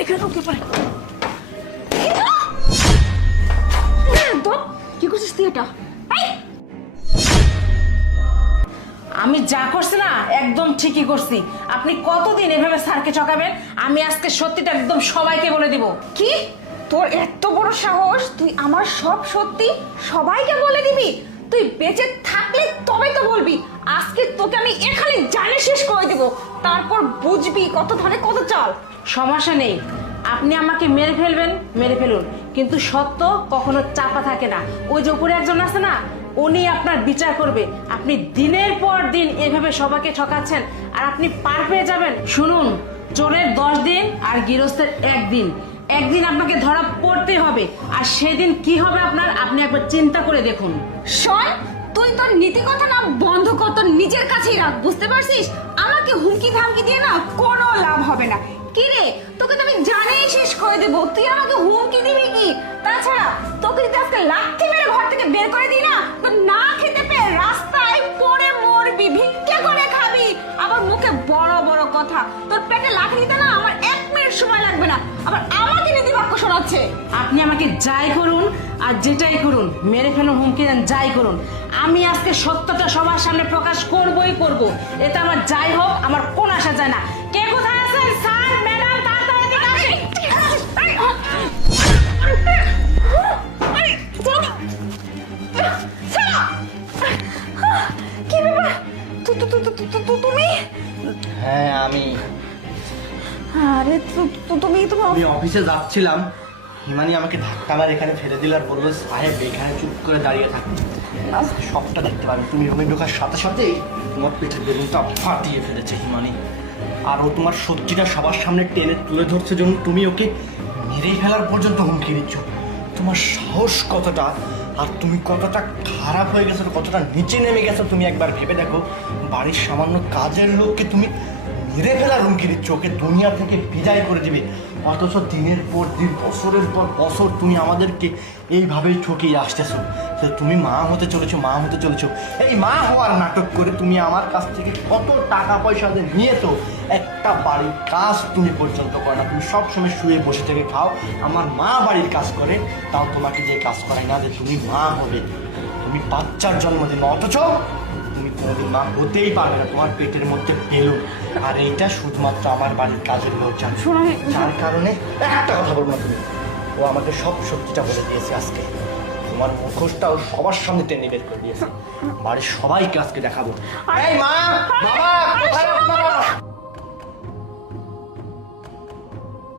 এখানে ঢুকে পড়ে। কি করছিস তুই এটা? আমি যা করছি না একদম ঠিকই করছি। আপনি কতদিন এভাবে স্যারকে চকাবেন? আমি আজকে সত্যিটা একদম সবাইকে বলে দিব। কি তোর এত বড় সাহস, তুই আমার সব সত্যি সবাইকে বলে দিবি? তুই বেঁচে থাকলে তবে তো বলবি। আজকে তোকে আমি এখানে জানে শেষ করে দিব, তারপর বুঝবি কত ধানে কত চাল। সমস্যা নেই, আপনি আমাকে মেরে ফেলবেন, মেরে ফেলুন, কিন্তু সত্য কখনো চাপা থাকে না। ওই যে উপরে একজন আছে না, উনি আপনার বিচার করবে। আপনি দিনের পর দিন এভাবে সবাইকে ঠকাচ্ছেন আর আপনি পার পেয়ে যাবেন। শুনুন, চোরের 10 দিন আর গৃহস্থের 1 দিন। একদিন আপনাকে ধরা পড়তে হবে, আর সেদিন কি হবে আপনার আপনি একবার চিন্তা করে দেখুন। শোন, তুই তোর নীতি কথা না বন্ধ কর, তোর নিজের কাছেই রাখ, বুঝতে পারছিস? আমাকে হুমকি ধামকি দিয়ে না কোনো লাভ হবে না। কি রে, তোকে তো আমি জানেই শেষ করে দেবো, তুই আমাকে হুমকি দিবি কি? তাছাড়া তোকে যদি আজকে লাথি মেরে ঘর থেকে বের করে দিই না, তো না খেতে পেয়ে রাস্তায় পড়ে মরবি, ভিক্ষে করে খাবি। আবার মুখে বড় বড় কথা, তোর পেটে লাথি দিতে না আমার 1 মিনিট সময় লাগবে না, আবার আমাকে নীতি বাক্য শোনাচ্ছে। আপনি আমাকে যাই করুন আর যেটাই করুন, মেরে ফেলুন, হুমকি দেন, যাই করুন, আমি আজকে সত্যটা সবার সামনে প্রকাশ করবই করব। এটা আমার যাই হোক, আমার কোন আসা যায় না। কে কোথায় আছেন? স্যার, ম্যাডাম, তাড়াতাড়ি এদিকে আসেন। কি ব্যাপার? তুমি? হ্যাঁ আমি আরে তুমি আমি অফিসে যাচ্ছিলাম, হিমানি আমাকে ধাক্কা মারে এখানে ফেলে দিল আর বললো সাহেব এখানে চুপ করে দাঁড়িয়ে থাকো, সবটা দেখতে পারবে। তুমি রুমে ঢোকার সাথে সাথেই তোমার পেটের বেলুনটা ফাটিয়ে ফেলেছে হিমানি। আর ও তোমার সত্যিটা সবার সামনে টেনে তুলে ধরছে জন্য তুমি ওকে মেরে ফেলার পর্যন্ত হুমকি দিচ্ছ। তোমার সাহস কতটা, আর তুমি কতটা খারাপ হয়ে গেছো, কতটা নিচে নেমে গেছো তুমি একবার ভেবে দেখো। বাড়ির সামান্য কাজের লোককে তুমি মেরে ফেলার হুমকি দিচ্ছ, ওকে দুনিয়া থেকে বিদায় করে দিবে, অথচ দিনের পর দিন বছরের পর বছর তুমি আমাদেরকে এইভাবেই ঠকিয়ে আসতেছো। তুমি মা হতে চলেছো, মা হতে চলেছো, এই মা হওয়ার নাটক করে তুমি আমার কাছ থেকে কত টাকা পয়সা নিয়ে তো একটা বাড়ির কাজ তুমি পর্যন্ত করো না। তুমি সবসময় শুয়ে বসে থেকে খাও, আমার মা বাড়ির কাজ করে, তাও তোমাকে যে কাজ করাই না যে তুমি মা হবে। তুমি বাচ্চার জন্ম দিন, অথচ তুমি কোনোদিন মা হতেই পারবে না, তোমার পেটের মধ্যে বেলুন। আর এইটা শুধুমাত্র আমার বাড়ির কাজের লোক জানে, যার কারণে একটা কথা বলবো না তুমি। ও আমাকে সব সত্যিটা বলে দিয়েছে আজকে, তোমার মুখোশটাও সবার সামনে টেনে বের করে দিয়েছে, বাড়ির সবাইকে আজকে দেখাবো। এই মা, বাবা, কোথায় আপনারা?